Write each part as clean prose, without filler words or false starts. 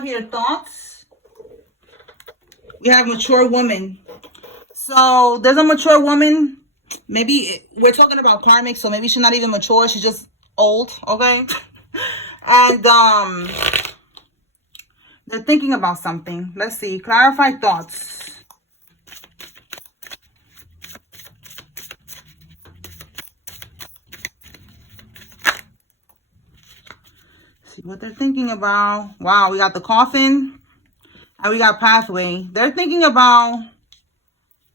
have here thoughts. We have mature woman. So there's a mature woman. Maybe we're talking about karmic, so maybe she's not even mature. She's just old, okay? And they're thinking about something. Let's see. Clarify thoughts. See what they're thinking about. Wow, we got the coffin and we got pathway. They're thinking about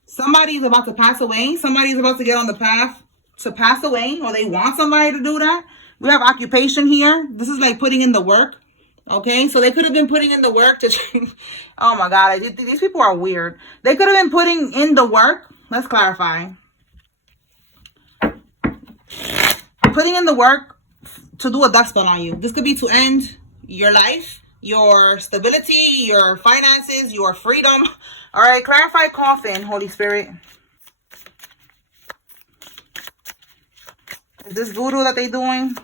somebody's about to pass away. Somebody's about to get on the path to pass away, or they want somebody to do that. We have occupation here. This is like putting in the work. Okay, so they could have been putting in the work to change. Oh my God, these people are weird. They could have been putting in the work. Let's clarify. Putting in the work to do a death spell on you. This could be to end your life, your stability, your finances, your freedom. All right, clarify coffin, Holy Spirit. Is this voodoo that they doing?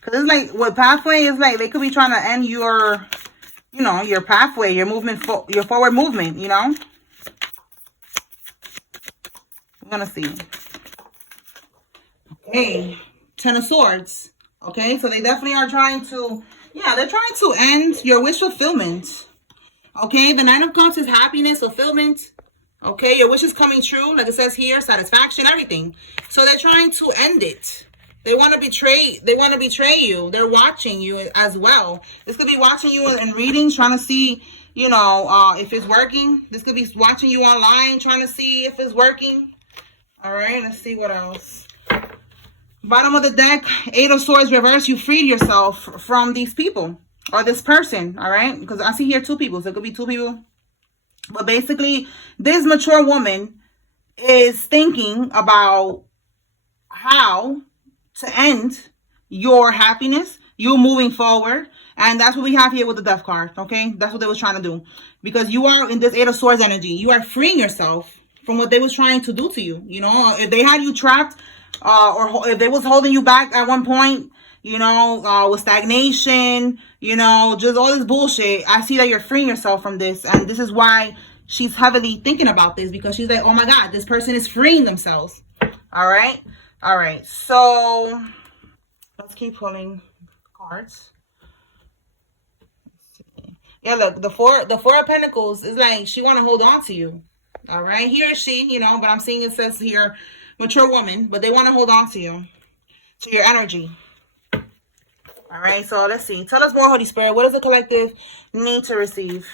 Because it's like, with pathway, is like they could be trying to end your, you know, your pathway, your movement, your forward movement, you know? We're going to see. Okay. 10 of Swords. Okay, so they definitely are trying to, yeah, they're trying to end your wish fulfillment. Okay, the Nine of Cups is happiness, fulfillment. Okay, your wish is coming true, like it says here, satisfaction, everything. So they're trying to end it. They want to betray. They want to betray you. They're watching you as well. This could be watching you in readings, trying to see, you know, if it's working. This could be watching you online, trying to see if it's working. All right, let's see what else. Bottom of the deck, 8 of Swords reverse. You freed yourself from these people or this person. All right, because I see here 2 people, so it could be 2 people. But basically, this mature woman is thinking about how to end your happiness, you moving forward. And that's what we have here with the Death card, okay? That's what they was trying to do. Because you are in this 8 of Swords energy. You are freeing yourself from what they was trying to do to you. You know, if they had you trapped, or if they was holding you back at one point, you know, with stagnation, you know, just all this bullshit, I see that you're freeing yourself from this. And this is why she's heavily thinking about this, because she's like, oh my God, this person is freeing themselves. All right. All right. So let's keep pulling cards. Yeah, look, the four of Pentacles is like she want to hold on to you. All right. Here is she, you know, but I'm seeing it says here, mature woman, but they want to hold on to you, to your energy. All right. So let's see. Tell us more, Holy Spirit. What does the collective need to receive?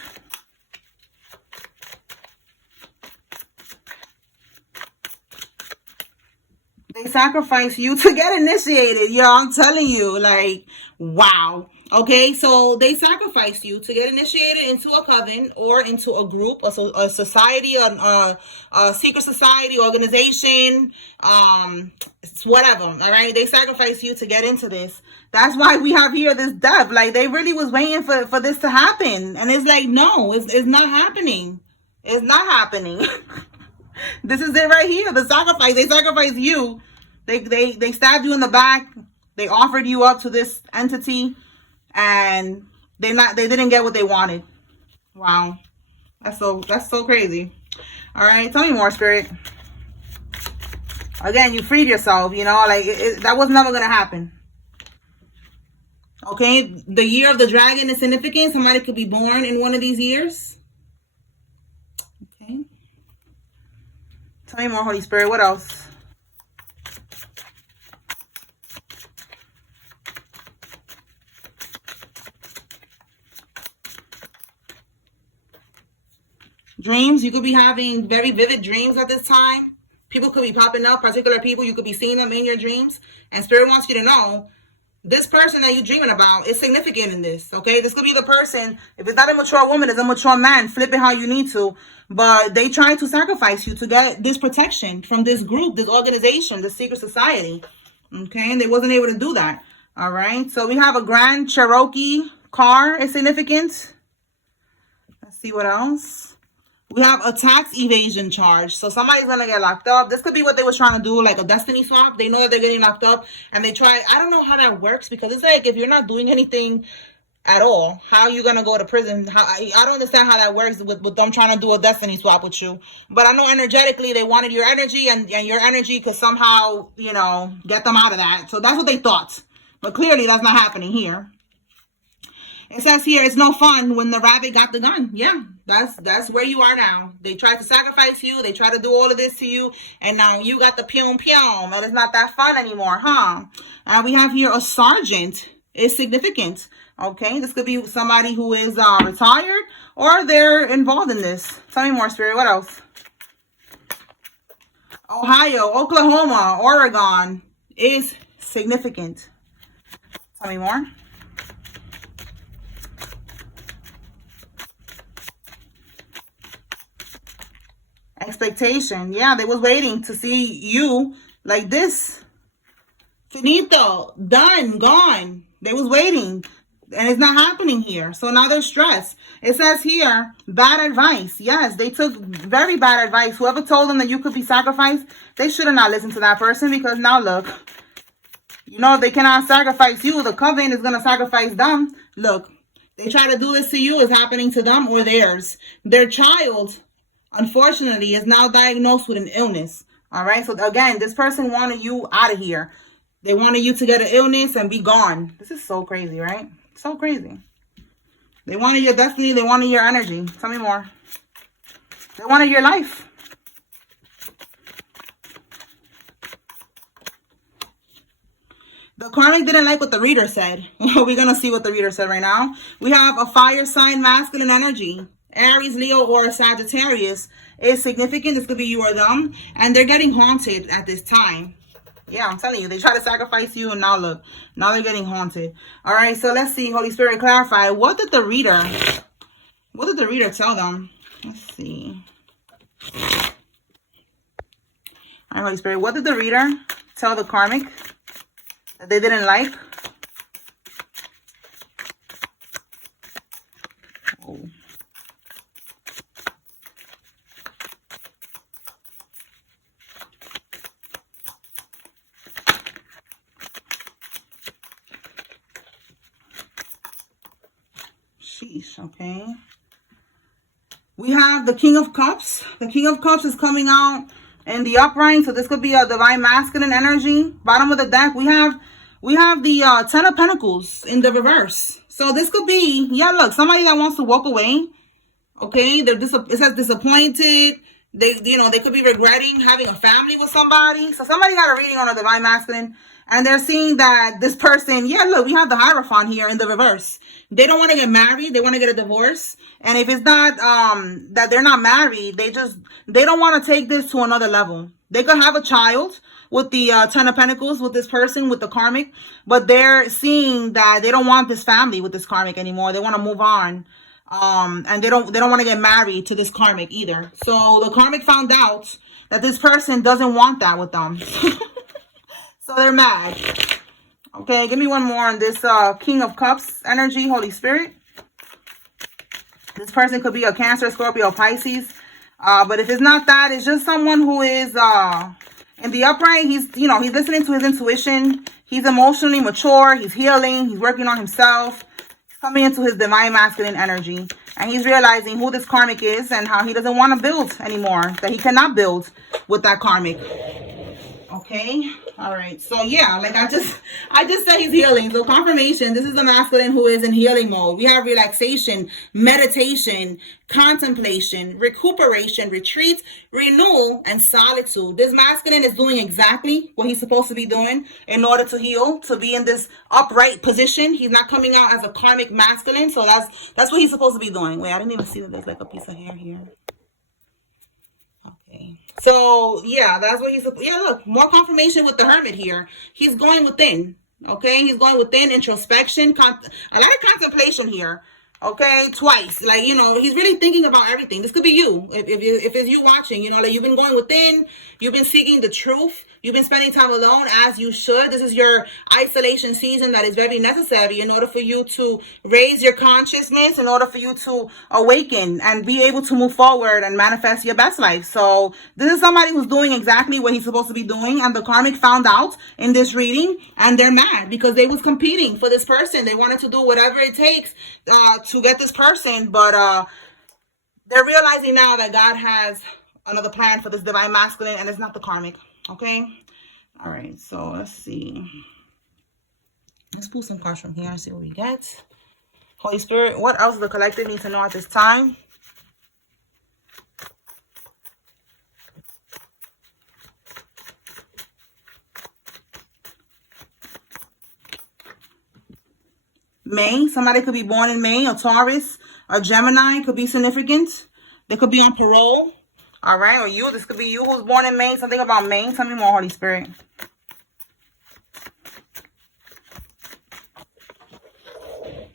They sacrifice you to get initiated. Yo, I'm telling you, like, wow. Okay, so they sacrificed you to get initiated into a coven or into a group, a society, a secret society, organization, whatever. All right, they sacrificed you to get into this. That's why we have here this death. Like, they really was waiting for this to happen, and it's like, no, it's not happening. It's not happening. This is it right here. The sacrifice. They sacrificed you. They stabbed you in the back. They offered you up to this entity, and they didn't get what they wanted. Wow. That's so crazy. All right, tell me more, Spirit. Again, you freed yourself, you know, like that was never gonna happen. Okay, the year of the dragon is significant. Somebody could be born in one of these years. Okay. Tell me more, Holy Spirit. What else? Dreams. You could be having very vivid dreams at this time. People could be popping up. Particular people, you could be seeing them in your dreams. And Spirit wants you to know this person that you're dreaming about is significant in this, okay? This could be the person. If it's not a mature woman, it's a mature man. Flip it how you need to. But they try to sacrifice you to get this protection from this group, this organization, this secret society, okay? And they wasn't able to do that, all right? So we have a Grand Cherokee car is significant. Let's see what else. We have a tax evasion charge. So somebody's going to get locked up. This could be what they was trying to do, like a destiny swap. They know that they're getting locked up and they try. I don't know how that works, because it's like if you're not doing anything at all, how are you going to go to prison? I don't understand how that works with them trying to do a destiny swap with you. But I know energetically they wanted your energy, and your energy could somehow, you know, get them out of that. So that's what they thought. But clearly that's not happening here. It says here, it's no fun when the rabbit got the gun. Yeah, that's where you are now. They tried to sacrifice you. They tried to do all of this to you. And now you got the pium pium. And it's not that fun anymore, huh? And we have here a sergeant. It's significant. Okay, this could be somebody who is retired, or they're involved in this. Tell me more, Spirit. What else? Ohio, Oklahoma, Oregon is significant. Tell me more. Expectation. Yeah, they was waiting to see you like this. Finito. Done. Gone. They was waiting. And it's not happening here. So now they're stressed. It says here, bad advice. Yes, they took very bad advice. Whoever told them that you could be sacrificed, they should have not listened to that person, because now look. You know, if they cannot sacrifice you, the coven is going to sacrifice them. Look, they try to do this to you. It's happening to them or theirs. Their child, unfortunately, is now diagnosed with an illness. All right. So again, this person wanted you out of here. They wanted you to get an illness and be gone. This is so crazy, right? So crazy. They wanted your destiny. They wanted your energy. Tell me more. They wanted your life. The karmic didn't like what the reader said. We're going to see what the reader said right now. We have a fire sign, masculine energy. Aries, Leo, or Sagittarius is significant. This could be you or them. And they're getting haunted at this time. Yeah, I'm telling you. They try to sacrifice you, and now look. Now they're getting haunted. All right, so let's see. Holy Spirit, clarify. What did the reader tell them? Let's see. All right, Holy Spirit. What did the reader tell the karmic that they didn't like? Oh. Sheesh, okay. We have the King of Cups. The King of Cups is coming out in the upright, so this could be a divine masculine energy. Bottom of the deck, we have the Ten of Pentacles in the reverse. So this could be, yeah, look, somebody that wants to walk away. Okay, it says disappointed. They could be regretting having a family with somebody. So somebody got a reading on a divine masculine, and they're seeing that this person, yeah, look, we have the Hierophant here in the reverse. They don't want to get married. They want to get a divorce. And if it's not that they're not married, they don't want to take this to another level. They could have a child with the Ten of Pentacles with this person, with the karmic, but they're seeing that they don't want this family with this karmic anymore. They want to move on. And they don't want to get married to this karmic either. So the karmic found out that this person doesn't want that with them. So they're mad. Okay, give me one more on this King of Cups energy, Holy Spirit. This person could be a Cancer, Scorpio, Pisces. But if it's not that, it's just someone who is in the upright. He's listening to his intuition. He's emotionally mature. He's healing. He's working on himself. He's coming into his divine masculine energy. And he's realizing who this karmic is and how he doesn't want to build anymore. That he cannot build with that karmic. Okay. All right. So yeah, like I just said, he's healing. So confirmation, this is the masculine who is in healing mode. We have relaxation, meditation, contemplation, recuperation, retreat, renewal, and solitude. This masculine is doing exactly what he's supposed to be doing in order to heal, to be in this upright position. He's not coming out as a karmic masculine. So that's what he's supposed to be doing. Wait, I didn't even see that there's like a piece of hair here. Okay. So yeah, that's what he's, yeah, look, more confirmation with the Hermit here. He's going within. Okay, he's going within, introspection, a lot of contemplation here. Okay, twice. Like, you know, he's really thinking about everything. This could be you. If it's you watching, you know, like you've been going within, you've been seeking the truth, you've been spending time alone as you should. This is your isolation season that is very necessary in order for you to raise your consciousness, in order for you to awaken and be able to move forward and manifest your best life. So this is somebody who's doing exactly what he's supposed to be doing, and the karmic found out in this reading, and they're mad because they was competing for this person. They wanted to do whatever it takes to get this person, but they're realizing now that God has another plan for this divine masculine, and it's not the karmic. Okay, all right, so let's see, let's pull some cards from here and see what we get. Holy Spirit, what else the collective needs to know at this time? May, somebody could be born in May, a Taurus, a Gemini, could be significant. They could be on parole. All right, or you, this could be you who's born in May. Something about May. Tell me more, Holy Spirit.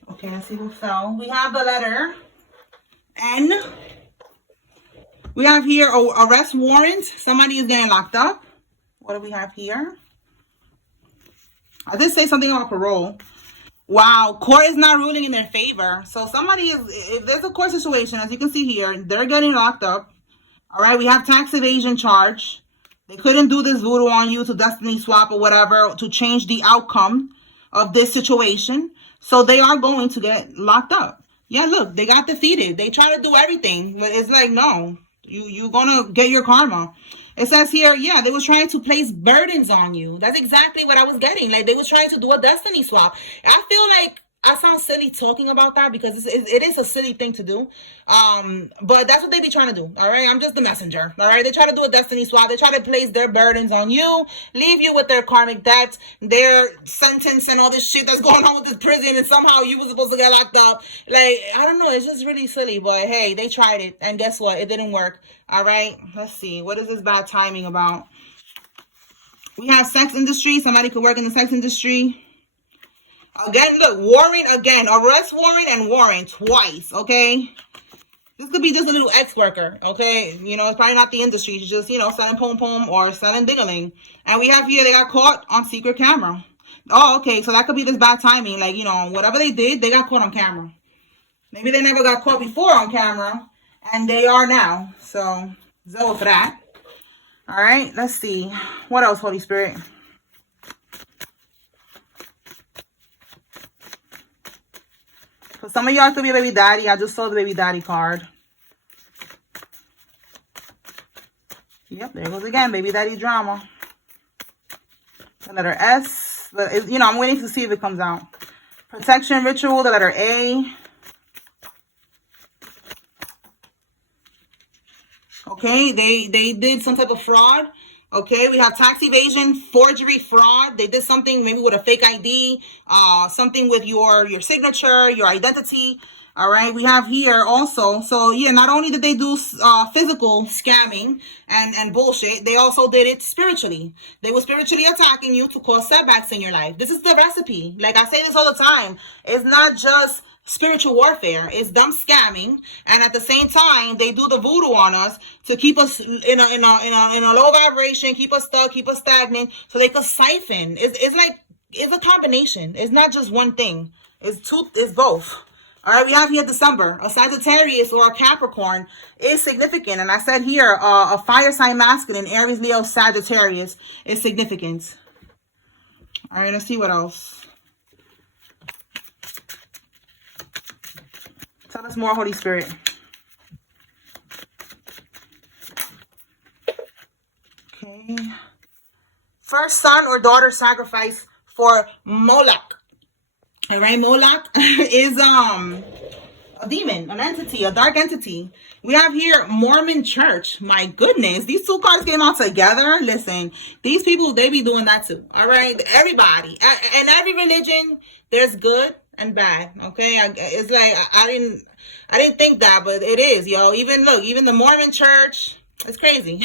Okay, let's see who fell. We have the letter N. We have here a arrest warrant. Somebody is getting locked up. What do we have here? I did say something about parole. Wow, court is not ruling in their favor. So somebody is, if there's a court situation, as you can see here, they're getting locked up. All right, we have tax evasion charge. They couldn't do this voodoo on you to destiny swap or whatever to change the outcome of this situation. So they are going to get locked up. Yeah, look, they got defeated. They try to do everything, but it's like, no, you're going to get your karma. It says here, yeah, they was trying to place burdens on you. That's exactly what I was getting. Like, they was trying to do a destiny swap. I feel like I sound silly talking about that because it is a silly thing to do. But that's what they be trying to do. All right. I'm just the messenger. All right. They try to do a destiny swap. They try to place their burdens on you, leave you with their karmic debts, their sentence and all this shit that's going on with this prison. And somehow you were supposed to get locked up. Like, I don't know. It's just really silly. But hey, they tried it. And guess what? It didn't work. All right. Let's see. What is this bad timing about? We have sex industry. Somebody could work in the sex industry. Again, look, warrant again. Arrest warrant and warrant twice, okay? This could be just a little ex-worker, okay? You know, it's probably not the industry. It's just, you know, selling pom-pom or selling dingling. And we have here, they got caught on secret camera. Oh, okay, so that could be this bad timing. Like, you know, whatever they did, they got caught on camera. Maybe they never got caught before on camera, and they are now. So, Zelle for that. All right, let's see. What else, Holy Spirit? For some of y'all could be a baby daddy. I just saw the baby daddy card. Yep, there goes again. Baby daddy drama. The letter S. You know, I'm waiting to see if it comes out. Protection ritual. The letter A. Okay, they did some type of fraud. Okay, we have tax evasion, forgery, fraud. They did something maybe with a fake ID, something with your signature, your identity. All right, we have here also. So yeah, not only did they do physical scamming and bullshit, they also did it spiritually. They were spiritually attacking you to cause setbacks in your life. This is the recipe. Like I say this all the time. It's not just spiritual warfare. Is them scamming, and at the same time they do the voodoo on us to keep us in a low vibration, keep us stuck, keep us stagnant, so they could siphon. It's a combination. It's not just one thing. It's both. All right, we have here December. A Sagittarius or a Capricorn is significant, and I said here a fire sign masculine, Aries, Leo, Sagittarius is significant. All right, let's see what else. Tell us more, Holy Spirit. Okay. First son or daughter sacrifice for Moloch. All right, Moloch is a demon, an entity, a dark entity. We have here Mormon church. My goodness, these two cards came out together. Listen, these people, they be doing that too. All right, everybody. In every religion, there's good and bad. Okay, it's like I didn't think that, but it is, yo. Even the Mormon church, it's crazy.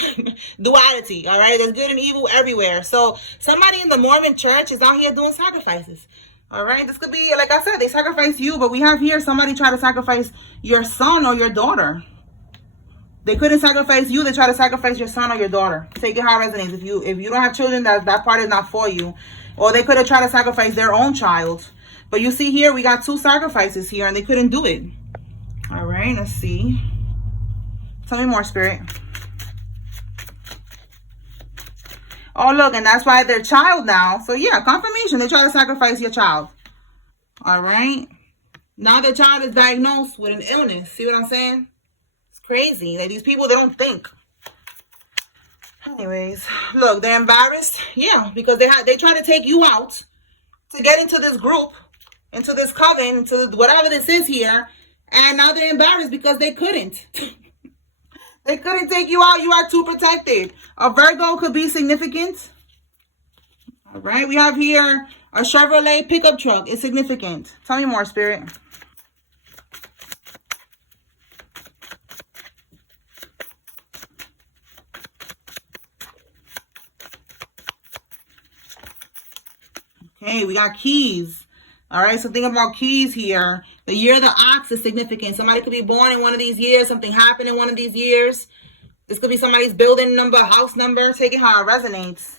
Duality. All right, there's good and evil everywhere. So somebody in the Mormon church is out here doing sacrifices. All right, this could be, like I said, they sacrifice you, but we have here somebody try to sacrifice your son or your daughter. They couldn't sacrifice you, they try to sacrifice your son or your daughter. Take it how it resonates. If you don't have children, that part is not for you. Or they could have tried to sacrifice their own child. But you see here, we got 2 sacrifices here, and they couldn't do it. All right, let's see. Tell me more, Spirit. Oh, look, and that's why they're child now. So, yeah, confirmation. They try to sacrifice your child. All right. Now the child is diagnosed with an illness. See what I'm saying? It's crazy. Like, these people, they don't think. Anyways, look, they're embarrassed. Yeah, because they try to take you out to get into this group, into this coven, into whatever this is here. And now they're embarrassed because they couldn't. They couldn't take you out. You are too protected. A Virgo could be significant. All right. We have here a Chevrolet pickup truck. It's significant. Tell me more, Spirit. Okay. We got keys. All right. So think about keys here. The year of the ox is significant. Somebody could be born in one of these years. Something happened in one of these years. This could be somebody's building number, house number. Take it how it resonates.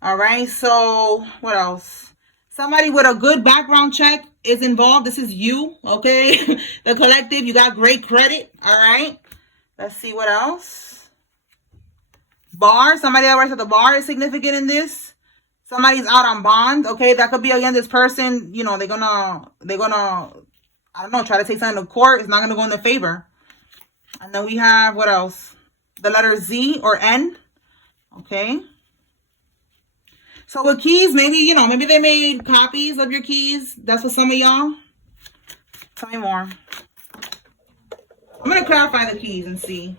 All right. So what else? Somebody with a good background check is involved. This is you. Okay. The collective. You got great credit. All right. Let's see what else. Bar. Somebody that works at the bar is significant in this. Somebody's out on bond. Okay. That could be, again, this person, you know, they're gonna, I don't know, try to take something to court. It's not going to go in their favor. And then we have, what else? The letter Z or N. Okay. So with keys, maybe, you know, maybe they made copies of your keys. That's for some of y'all. Tell me more. I'm going to clarify the keys and see.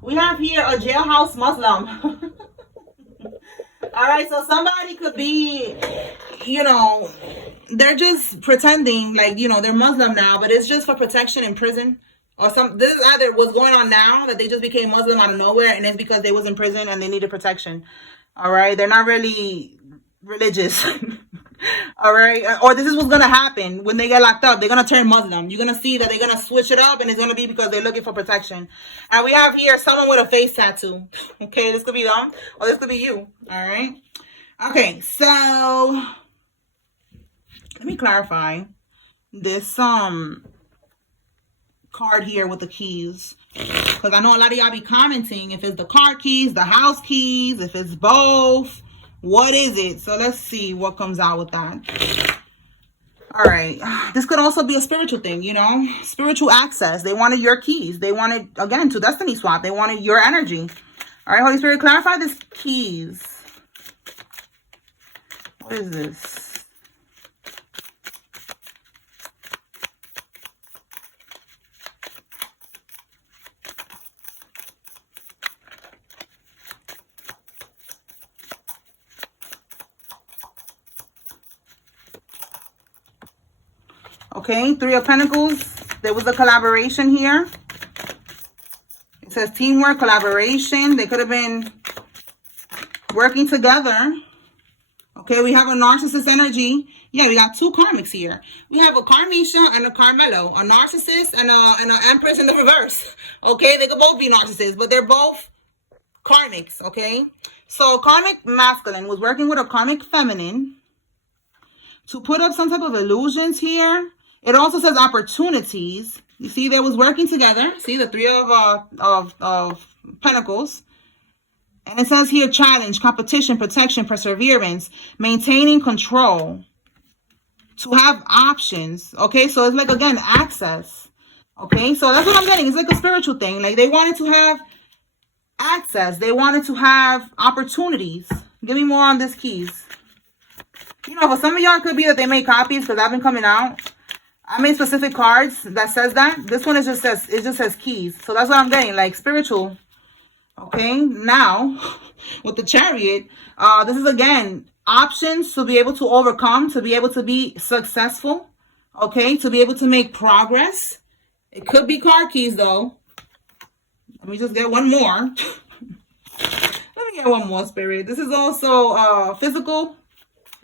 We have here a jailhouse Muslim. All right. So somebody could be, you know, they're just pretending like, you know, they're Muslim now, but it's just for protection in prison or some. This is either what's going on now, that they just became Muslim out of nowhere, and it's because they was in prison and they needed protection. All right. They're not really religious. All right. Or this is what's going to happen when they get locked up. They're going to turn Muslim. You're going to see that they're going to switch it up, and it's going to be because they're looking for protection. And we have here someone with a face tattoo. Okay. This could be them or this could be you. All right. Okay. So let me clarify this card here with the keys, because I know a lot of y'all be commenting if it's the car keys, the house keys, if it's both. What is it? So let's see what comes out with that. All right. This could also be a spiritual thing, you know, spiritual access. They wanted your keys. They wanted, again, to destiny swap. They wanted your energy. All right, Holy Spirit, clarify this keys. What is this? Okay, 3 of Pentacles. There was a collaboration here. It says teamwork, collaboration. They could have been working together. Okay, we have a narcissist energy. Yeah, we got 2 karmics here. We have a Karmisha and a Carmelo. A narcissist and an Empress in the reverse. Okay, they could both be narcissists, but they're both karmics. Okay, so karmic masculine was working with a karmic feminine to put up some type of illusions here. It also says opportunities. You see, they was working together. See the 3 of Pentacles. And it says here challenge, competition, protection, perseverance, maintaining control, to have options. Okay, so it's like, again, access. Okay, so that's what I'm getting. It's like a spiritual thing. Like they wanted to have access. They wanted to have opportunities. Give me more on this keys. You know, for some of y'all, it could be that they made copies because I've been coming out. I made specific cards that says that. This one is just says, it just says keys. So that's what I'm getting, like spiritual. Okay, now with the Chariot, this is again options to be able to overcome, to be able to be successful. Okay, to be able to make progress. It could be car keys though. Let me just get one more. Let me get one more, Spirit. This is also physical.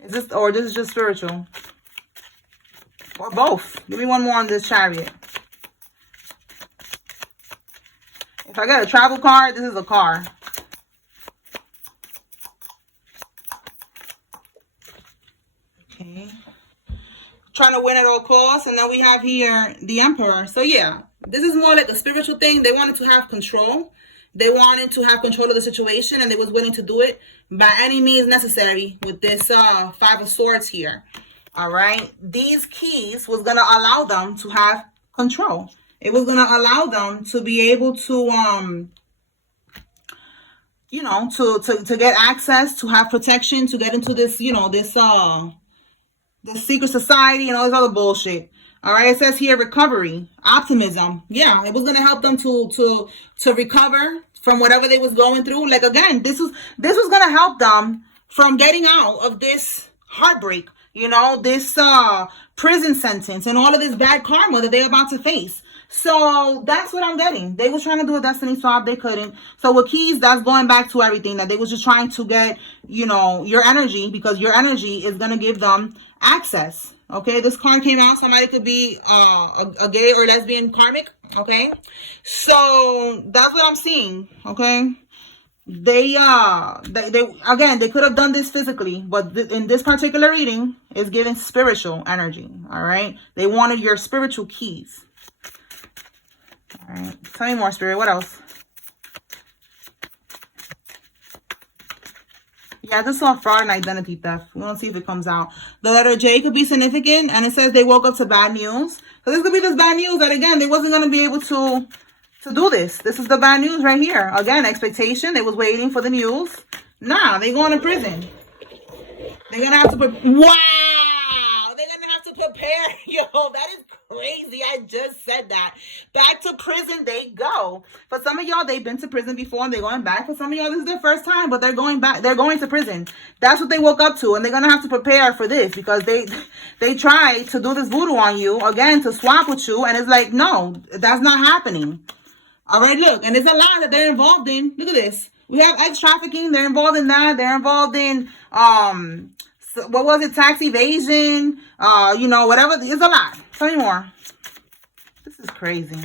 Is this, or this is just spiritual? Or both. Give me one more on this Chariot. If I get a travel card, this is a car. Okay. Trying to win at all costs. And then we have here the Emperor. So yeah, this is more like a spiritual thing. They wanted to have control. They wanted to have control of the situation, and they was willing to do it by any means necessary with this Five of Swords here. All right. These keys was going to allow them to have control. It was going to allow them to be able to, you know, to get access, to have protection, to get into this, you know, this secret society and all this other bullshit. All right. It says here, recovery, optimism. Yeah. It was going to help them to recover from whatever they was going through. Like, again, this was going to help them from getting out of this heartbreak, you know, this prison sentence and all of this bad karma that they're about to face. So that's what I'm getting. They was trying to do a destiny swap. They couldn't. So with keys, that's going back to everything that they was just trying to get, you know, your energy, because your energy is going to give them access. Okay, this card came out. Somebody could be a gay or lesbian karmic. Okay, so that's what I'm seeing. Okay, they again, they could have done this physically, but in this particular reading, it's giving spiritual energy. All right, they wanted your spiritual keys. All right, tell me more, Spirit. What else? Yeah, I just saw fraud and identity theft. We're going to see if it comes out. The letter J could be significant, and it says they woke up to bad news. So this could be this bad news that, again, they wasn't going to be able to do this. This is the bad news right here. Again, expectation. They was waiting for the news. Nah, they going to prison. They're going to have to put... Wow! They're going to have to prepare. Yo, that is crazy. I just said that. Back to prison they go. For some of y'all, they've been to prison before and they're going back. For some of y'all, this is their first time, but they're going back. They're going to prison. That's what they woke up to, and they're going to have to prepare for this because they tried to do this voodoo on you, again, to swap with you, and it's like, no, that's not happening. All right, look, and it's a lot that they're involved in. Look at this. We have ex trafficking. They're involved in that. They're involved in, what was it? Tax evasion, you know, whatever. It's a lot. Tell me more. This is crazy.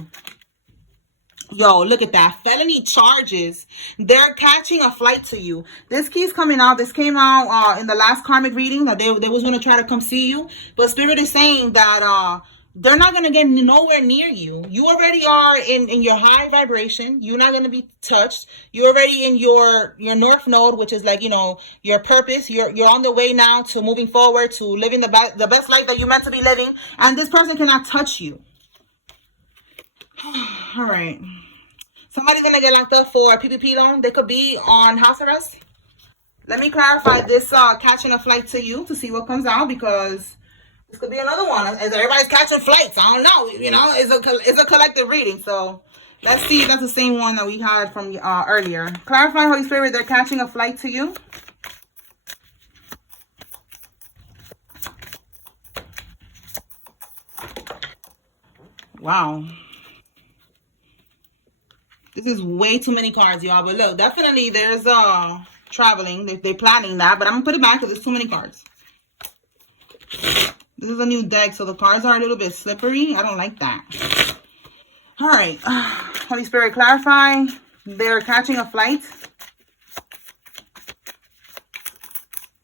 Yo, look at that. Felony charges. They're catching a flight to you. This key's coming out. This came out in the last karmic reading that they was going to try to come see you. But Spirit is saying that they're not going to get nowhere near you. You already are in your high vibration. You're not going to be touched. You're already in your north node, which is like, you know, your purpose. You're on the way now to moving forward, to living the best life that you're meant to be living. And this person cannot touch you. All right. Somebody's going to get locked up for a PPP loan. They could be on house arrest. Let me clarify this catching a flight to you to see what comes out, because this could be another one. As everybody's catching flights, I don't know. You know, it's a collective reading. So let's see if that's the same one that we had from earlier. Clarify, Holy Spirit, they're catching a flight to you. Wow. This is way too many cards, y'all. But look, definitely there's traveling. They're planning that. But I'm going to put it back because there's too many cards. This is a new deck, so the cards are a little bit slippery. I don't like that. All right. Holy Spirit, clarify. They're catching a flight.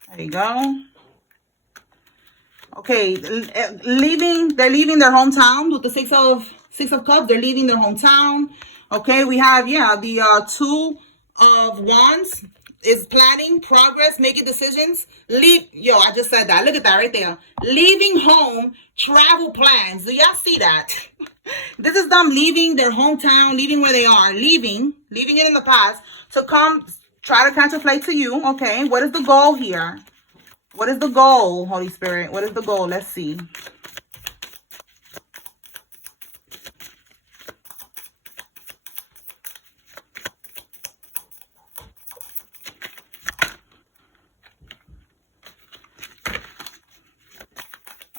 There you go. Okay. They're leaving their hometown with the Six of Cups. They're leaving their hometown. Okay, we have, yeah, the Two of Wands is planning, progress, making decisions. Yo, I just said that. Look at that right there. Leaving home, travel plans. Do y'all see that? This is them leaving their hometown, leaving where they are, leaving it in the past to come try to catch a flight to you. Okay, what is the goal here? What is the goal, Holy Spirit? What is the goal? Let's see.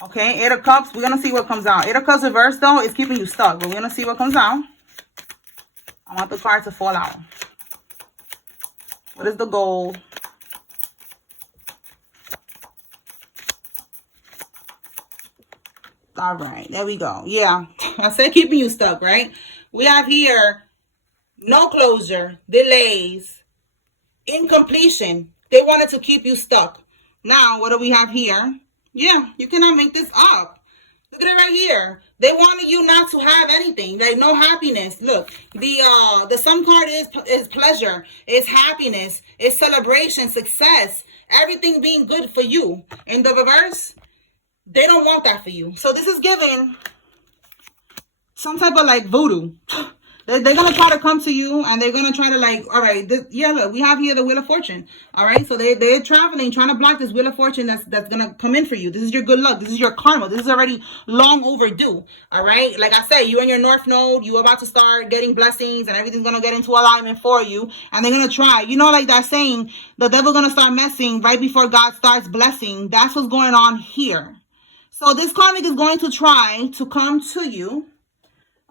Okay, Eight of Cups. We're going to see what comes out. Eight of Cups reverse, though, is keeping you stuck. But we're going to see what comes out. I want the card to fall out. What is the goal? All right, there we go. Yeah, I said keeping you stuck, right? We have here no closure, delays, incompletion. They wanted to keep you stuck. Now, what do we have here? Yeah, you cannot make this up. Look at it right here. They wanted you not to have anything, like no happiness. Look, the sun card is pleasure, is happiness, is celebration, success, everything being good for you. In the reverse, they don't want that for you. So this is giving some type of like voodoo. They're going to try to come to you, and they're going to try to like, all right, yeah, look, we have here the Wheel of Fortune. All right, so they're traveling, trying to block this Wheel of Fortune that's going to come in for you. This is your good luck. This is your karma. This is already long overdue. All right, like I said, you and your North Node, you about to start getting blessings, and everything's going to get into alignment for you, and they're going to try. You know, like that saying, the devil's going to start messing right before God starts blessing. That's what's going on here. So this karmic is going to try to come to you.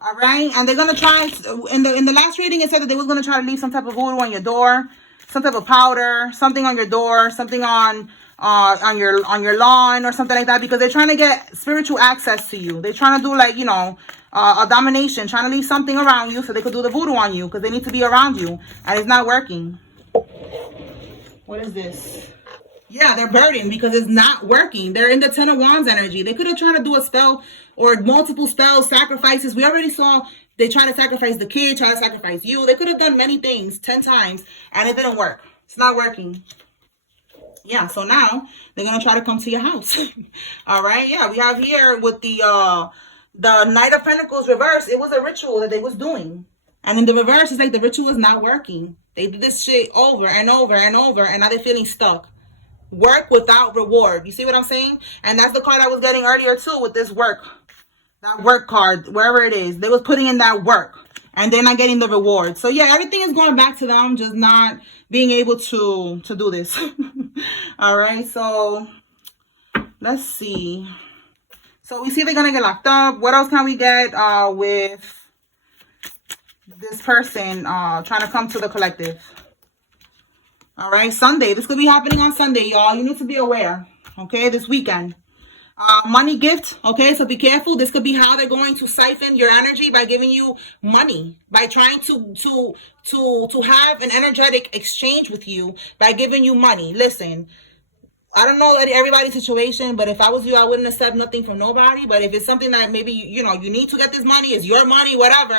All right, and they're gonna try. In the last reading, it said that they was gonna try to leave some type of voodoo on your door, some type of powder, something on your door, something on your lawn or something like that, because they're trying to get spiritual access to you. They're trying to do like, you know, a domination, trying to leave something around you so they could do the voodoo on you, because they need to be around you, and it's not working. What is this? Yeah, they're burdened because it's not working. They're in the Ten of Wands energy. They could have tried to do a spell or multiple spells, sacrifices. We already saw they try to sacrifice the kid, try to sacrifice you. They could have done many things 10 times, and it didn't work. It's not working. Yeah, so now they're going to try to come to your house. All right, yeah, we have here with the Knight of Pentacles reverse. It was a ritual that they was doing. And in the reverse, it's like the ritual is not working. They did this shit over and over and over, and now they're feeling stuck. Work without reward. You see what I'm saying? And that's the card I was getting earlier too with this work. That work card, wherever it is. They was putting in that work, and they're not getting the reward. So yeah, everything is going back to them, just not being able to do this. All right, so let's see. So we see they're gonna get locked up. What else can we get with this person trying to come to the collective? All right, Sunday. This could be happening on Sunday, y'all. You need to be aware, okay, this weekend. Money gift, okay, so be careful. This could be how they're going to siphon your energy by giving you money, by trying to have an energetic exchange with you by giving you money. Listen, I don't know everybody's situation, but if I was you, I wouldn't accept nothing from nobody. But if it's something that maybe, you know, you need to get this money, it's your money, whatever,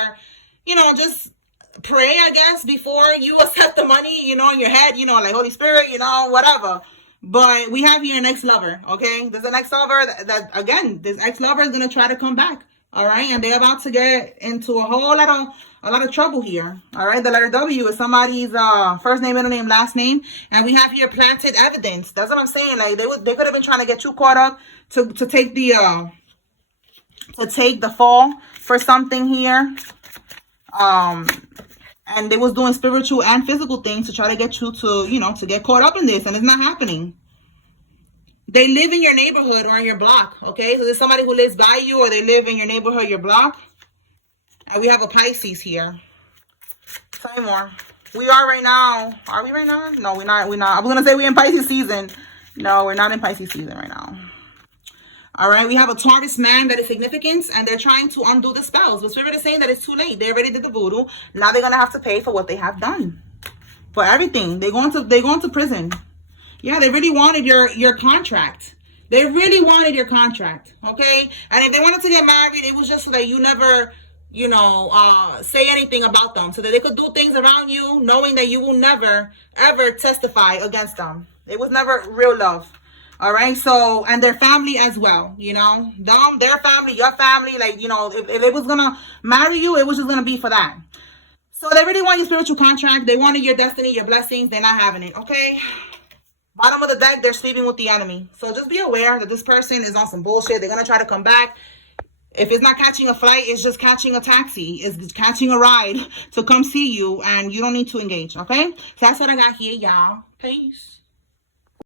you know, just pray, I guess, before you accept the money, you know, in your head, you know, like Holy Spirit, you know, whatever. But we have here an ex-lover, okay? There's an ex-lover that again, this ex-lover is going to try to come back, all right? And they're about to get into a lot of trouble here, all right? The letter W is somebody's first name, middle name, last name. And we have here planted evidence. That's what I'm saying. Like, they could have been trying to get you caught up to take the fall for something here. And they was doing spiritual and physical things to try to get you to, you know, to get caught up in this, and it's not happening. They live in your neighborhood or on your block, okay? So there's somebody who lives by you, or they live in your neighborhood, your block. And we have a Pisces here. Tell me more. We are right now. Are we right now? No, we're not. We're not. I was going to say we're in Pisces season. No, we're not in Pisces season right now. All right, we have a Taurus man that is significance, and they're trying to undo the spells. But Spirit is saying that it's too late. They already did the voodoo. Now they're gonna have to pay for what they have done, for everything. They're going to prison. Yeah, they really wanted your contract. They really wanted your contract. Okay, and if they wanted to get married, it was just so that you never, you know, say anything about them, so that they could do things around you, knowing that you will never ever testify against them. It was never real love. All right, so, and their family as well, you know, them, their family, your family, like, you know, if it was gonna marry you, it was just gonna be for that. So they really want your spiritual contract. They wanted your destiny, your blessings. They're not having it, okay? Bottom of the deck, they're sleeping with the enemy. So just be aware that this person is on some bullshit. They're gonna try to come back. If it's not catching a flight, it's just catching a taxi. It's catching a ride to come see you, and you don't need to engage, okay? So that's what I got here, y'all. Peace.